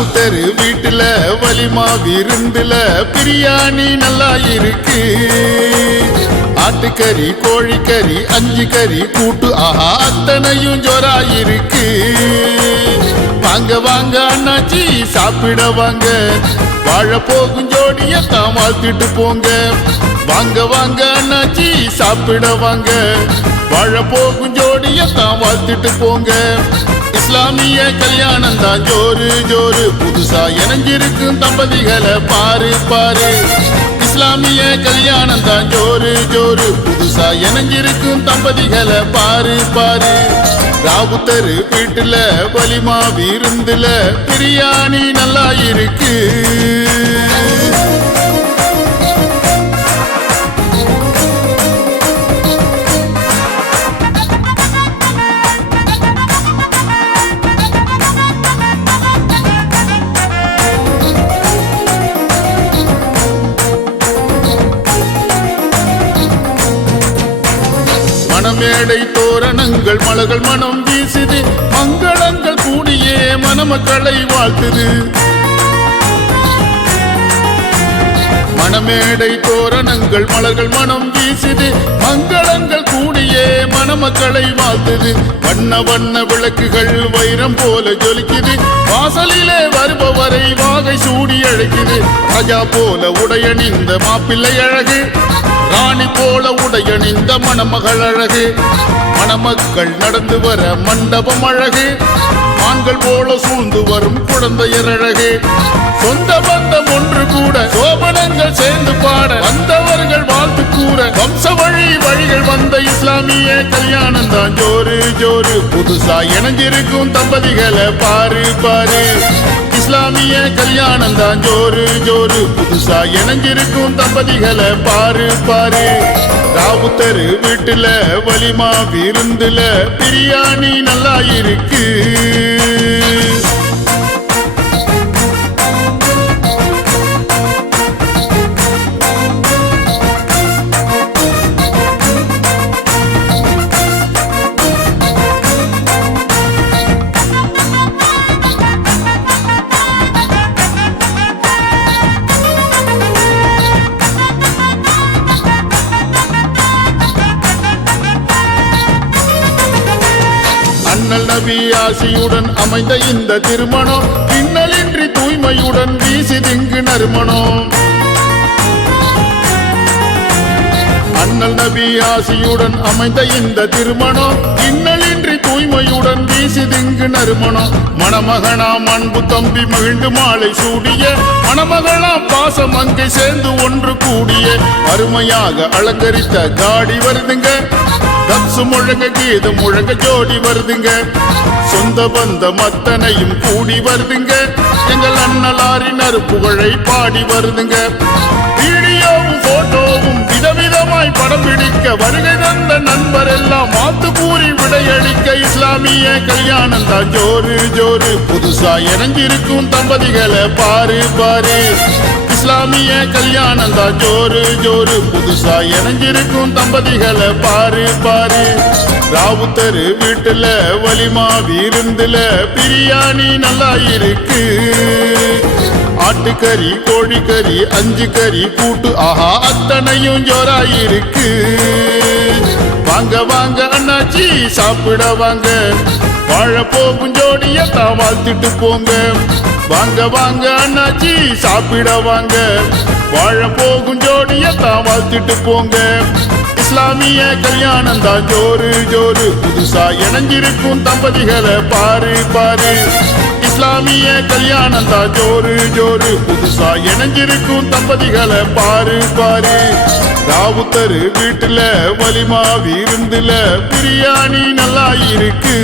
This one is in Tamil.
ராவுத்தரு வீட்டுல வலிமா விருந்துல பிரியாணி நல்லா இருக்கு. ஆட்டுக்கறி கோழிக்கறி 5 கறி கூட்டு ஆஹா அத்தனையும் ஜோராயிருக்கு. வாங்க வாங்க அண்ணாச்சி சாப்பிட வாங்க, வாழ போகும் ஜோடியத்தான் வாழ்த்திட்டு போங்க. வாங்க வாங்க அண்ணாச்சி சாப்பிட வாங்க, வாழ போகும் ஜோடியத்தான் வாழ்த்திட்டு போங்க. இஸ்லாமிய கல்யாணம் தான் ஜோரு ஜோரு, புதுசா இணைஞ்சிருக்கும் தம்பதிகளை பாரு பாரு. இஸ்லாமிய கல்யாணம் தான் ஜோரு ஜோரு, புதுசா இணைஞ்சிருக்கும் தம்பதிகளை பாரு பாரு. ராவுத்தரு வீட்டுல வலிமா விருந்துல பிரியாணி நல்லா இருக்கு. மணமேடை தோரணங்கள் மலர்கள் மனம் வீசுது, மங்களங்கள் கூடியே மணமக்களை வாழ்த்துது. மணமேடை தோரணங்கள் மலர்கள் மனம் வீசுது, மங்களங்கள் கூடியே மணமக்களை வாழ்த்துது. வண்ண வண்ண விளக்குகள் வைரம் போல ஜொலிக்குது, வாசலிலே வருபவரை வாகை சூடி அழைக்குது. ராஜா போல உடையணிந்த மாப்பிள்ளை அழகு, ராணி போல உடையணிந்த மணமகள் அழகு. மணமக்கள் நடந்து வர மண்டபம் அழகு, ஆண்கள் போல சூழ்ந்து வரும் குழந்தையர் அழகு. சொந்த பந்தம் ஒன்று கூட சோபனங்கள் சேர்ந்து பாட, வந்தவர்கள் வாழ்த்து கூற, வம்ச வழி வழிகள் வந்த இஸ்லாமிய கல்யாணம் தான் ஜோரு ஜோரு, புதுசா இணைஞ்சிருக்கும் தம்பதிகளை பாரு பாரு. இஸ்லாமிய கல்யாணம் தான் ஜோரு ஜோரு, புதுசா இணைஞ்சிருக்கும் தம்பதிகளை பாரு பாரு. ராவுத்தரு வீட்டுல வலிமா விருந்துல பிரியாணி நல்லா இருக்கு. அண்ணல் நபி ஆசியுடன் அமைந்த இந்த திருமணம், பின்னலின்றி தூய்மையுடன் வீசிதிங்கு நறுமணம். அண்ணல் நபி ஆசியுடன் அமைந்த இந்த திருமணம், பின்னலின்றி தூய்மையுடன் வீசிதிங்கு நறுமணம். மணமகனாம் அன்பு தம்பி மகிழ்ந்து மாலை சூடிய, மணமகனாம் பாசம் அங்கே சேர்ந்து ஒன்று கூடிய, அருமையாக அலங்கரித்த காடி வருதுங்க. தப்சு முழங்க கீதம் முழங்க ஜோடி வருதுங்க, சொந்த பந்தம் அத்தனையும் கூடி வருதுங்க. எங்கள் அண்ணலாரின் அருப்புகழை பாடி வருதுங்க. வீடியோவும் போட்டோவும் விதவிதமாய் படம் பிடிக்க, வருகை தந்த நண்பர் எல்லாம் மாத்து கூறி விடையளிக்க. இஸ்லாமிய கல்யாணம் தான் ஜோரு ஜோரு, புதுசா இணைஞ்சிருக்கும் தம்பதிகளை பாரு பாரு. இஸ்லாமிய கல்யாணம் தான் ஜோரு ஜோரு, புதுசா இணைஞ்சிருக்கும் தம்பதிகளை பாரு பாரு. ராவுத்தரு வீட்டுல வலிமா விருந்துல பிரியாணி நல்லா இருக்கு. ஆட்டுக்கறி கோழிக்கறி 5 கறி கூட்டு ஆஹா அத்தனையும் ஜோராயிருக்கு. வாங்க வாங்க அண்ணாச்சி சாப்பிட வாங்க, வாழ போகும் ஜோடியத்தான் வாழ்த்திட்டு போங்க. வாங்க வாங்க அண்ணாச்சி சாப்பிட வாங்க, வாழ போகும் ஜோடியத்தான் வாழ்த்திட்டு போங்க. இஸ்லாமிய கல்யாணம் தான் ஜோரு ஜோரு, புதுசா இணைஞ்சிருக்கும் தம்பதிகளை பாரு பாரு. இஸ்லாமிய கல்யாணம் தான் ஜோரு ஜோரு, புதுசா இணைஞ்சிருக்கும் தம்பதிகளை பாரு பாரு. ராவுத்தரு வீட்டுல வலிமா விருந்துல பிரியாணி நல்லா இருக்கு.